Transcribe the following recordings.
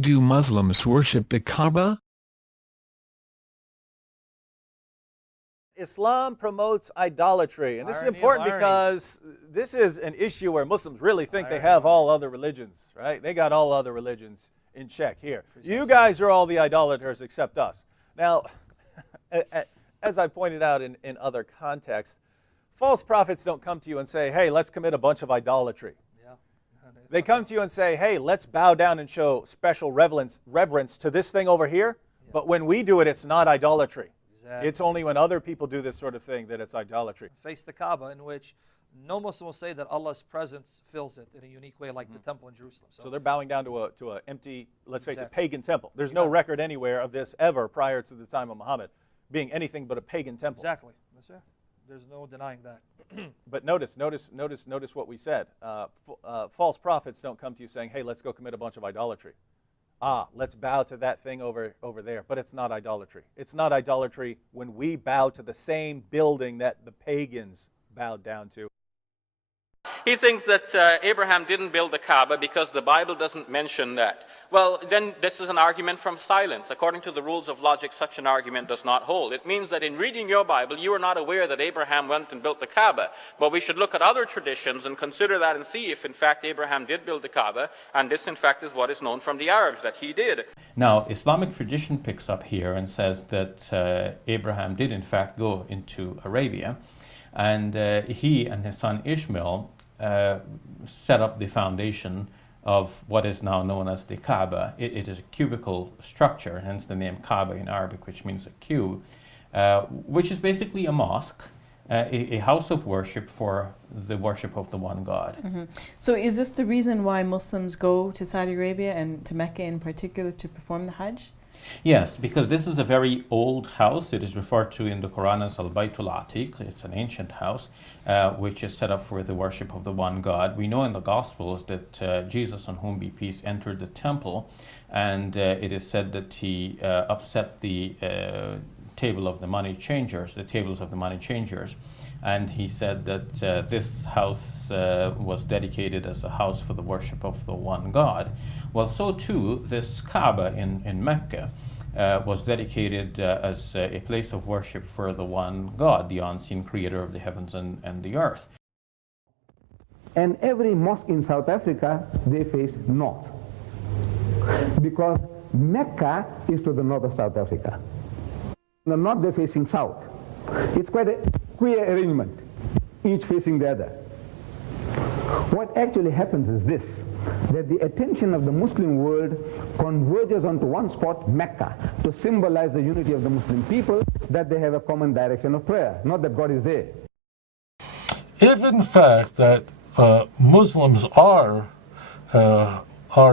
Do Muslims worship the Kaaba? Islam promotes idolatry, and this is Irony of important ironies. because this is an issue where Muslims really think they have all other religions, right? They got all other religions in check here. You guys are all the idolaters except us. Now, as I pointed out in other contexts, false prophets don't come to you and say, hey, let's commit a bunch of idolatry. Yeah. They come to you and say, hey, let's bow down and show special reverence to this thing over here, but when we do it, it's not idolatry. Exactly. It's only when other people do this sort of thing that it's idolatry. Face the Kaaba, in which no Muslim will say that Allah's presence fills it in a unique way like the temple in Jerusalem. So they're bowing down to a empty, let's face it, Exactly. pagan temple. There's no record anywhere of this ever prior to the time of Muhammad being anything but a pagan temple. Exactly. That's it. There's no denying that. But notice what we said. False prophets don't come to you saying, hey, let's go commit a bunch of idolatry. Let's bow to that thing over there. But it's not idolatry. It's not idolatry when we bow to the same building that the pagans bowed down to. He thinks that Abraham didn't build the Kaaba because the Bible doesn't mention that. Well, then this is an argument from silence. According to the rules of logic, such an argument does not hold. It means that in reading your Bible, you are not aware that Abraham went and built the Kaaba. But we should look at other traditions and consider that and see if in fact Abraham did build the Kaaba, and this in fact is what is known from the Arabs, that he did. Now, Islamic tradition picks up here and says that Abraham did in fact go into Arabia, and he and his son Ishmael set up the foundation of what is now known as the Kaaba. It is a cubical structure, hence the name Kaaba in Arabic, which means a cube, which is basically a mosque, a house of worship for the worship of the one God. Mm-hmm. So is this the reason why Muslims go to Saudi Arabia and to Mecca in particular to perform the Hajj? Yes, because this is a very old house. It is referred to in the Quran as Al-Baytul Atiq. It's an ancient house which is set up for the worship of the one God. We know in the Gospels that Jesus, on whom be peace, entered the temple, and it is said that he upset the tables of the money changers, and he said that this house was dedicated as a house for the worship of the one God. Well, so too, this Kaaba in Mecca was dedicated as a place of worship for the one God, the unseen creator of the heavens and the earth. And every mosque in South Africa, they face north, because Mecca is to the north of South Africa. In the north, they're facing south. It's quite a queer arrangement, each facing the other. What actually happens is this, that the attention of the Muslim world converges onto one spot, Mecca, to symbolize the unity of the Muslim people, that they have a common direction of prayer, not that God is there. If in fact that Muslims are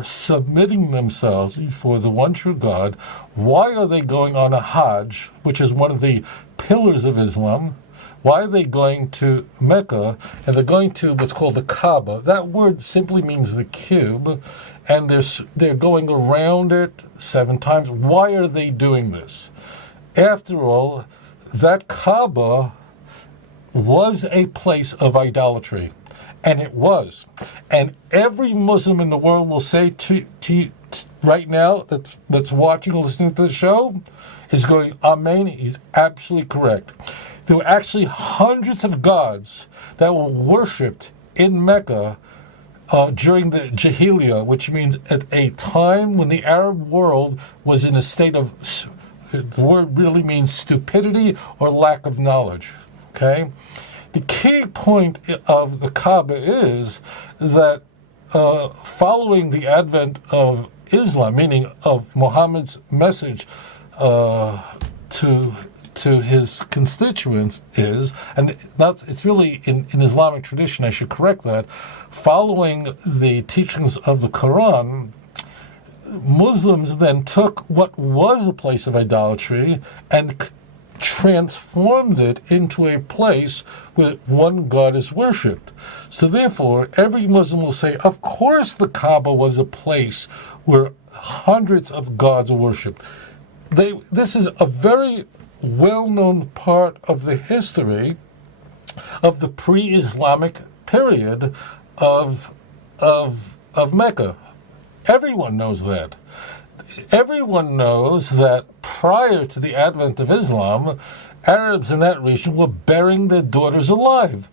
submitting themselves before the one true God, why are they going on a Hajj, which is one of the pillars of Islam? Why are they going to Mecca, and they're going to what's called the Kaaba? That word simply means the cube, and they're going around it 7 times. Why are they doing this? After all, that Kaaba was a place of idolatry, and it was. And every Muslim in the world will say to you right now that's watching or listening to the show is going, Amen, he's absolutely correct. There were actually hundreds of gods that were worshipped in Mecca during the Jahiliyyah, which means at a time when the Arab world was in a state of, the word really means stupidity or lack of knowledge, okay? The key point of the Kaaba is that following the advent of Islam, meaning of Muhammad's message to his constituents is, and it's really in Islamic tradition, I should correct that, following the teachings of the Quran, Muslims then took what was a place of idolatry and transformed it into a place where one God is worshipped. So therefore, every Muslim will say, of course the Kaaba was a place where hundreds of gods are worshipped. This is a very well-known part of the history of the pre-Islamic period of Mecca. Everyone knows that. Everyone knows that prior to the advent of Islam, Arabs in that region were burying their daughters alive.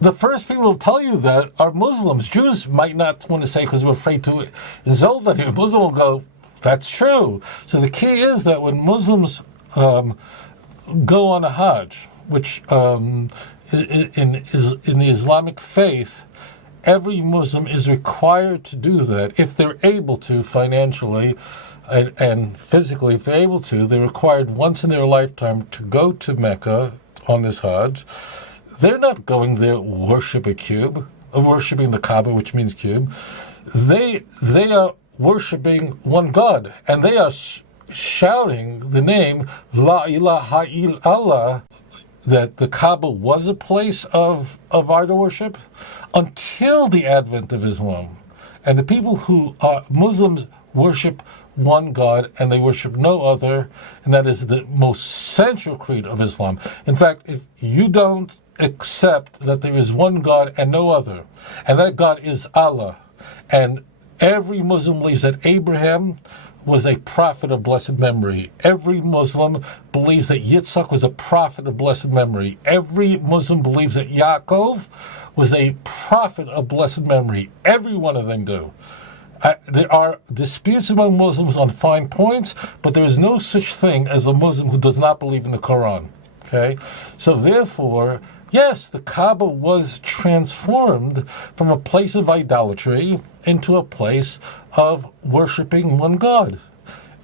The first people to tell you that are Muslims. Jews might not want to say because we're afraid to insult them. A Muslim will go, that's true. So the key is that when Muslims go on a Hajj, which in the Islamic faith, every Muslim is required to do that if they're able to financially and physically. If they're able to, they're required once in their lifetime to go to Mecca on this Hajj. They're not going there worship a cube, worshiping the Kaaba, which means cube. They are worshiping one God, and they are shouting the name La ilaha illallah, that the Kaaba was a place of idol worship until the advent of Islam. And the people who are Muslims worship one God and they worship no other, and that is the most central creed of Islam. In fact, if you don't accept that there is one God and no other, and that God is Allah, and every Muslim believes that Abraham was a prophet of blessed memory. Every Muslim believes that Yitzhak was a prophet of blessed memory. Every Muslim believes that Yaakov was a prophet of blessed memory. Every one of them do. There are disputes among Muslims on fine points, but there is no such thing as a Muslim who does not believe in the Quran. Okay? So therefore, yes, the Kaaba was transformed from a place of idolatry into a place of worshiping one God.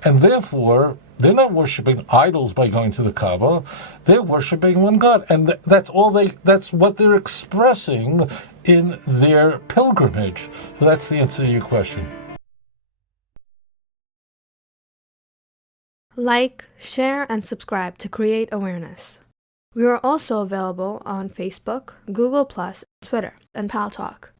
And therefore, they're not worshiping idols by going to the Kaaba. They're worshiping one God. And that's what they're expressing in their pilgrimage. So that's the answer to your question. Like, share, and subscribe to create awareness. We are also available on Facebook, Google+, Twitter, and Paltalk.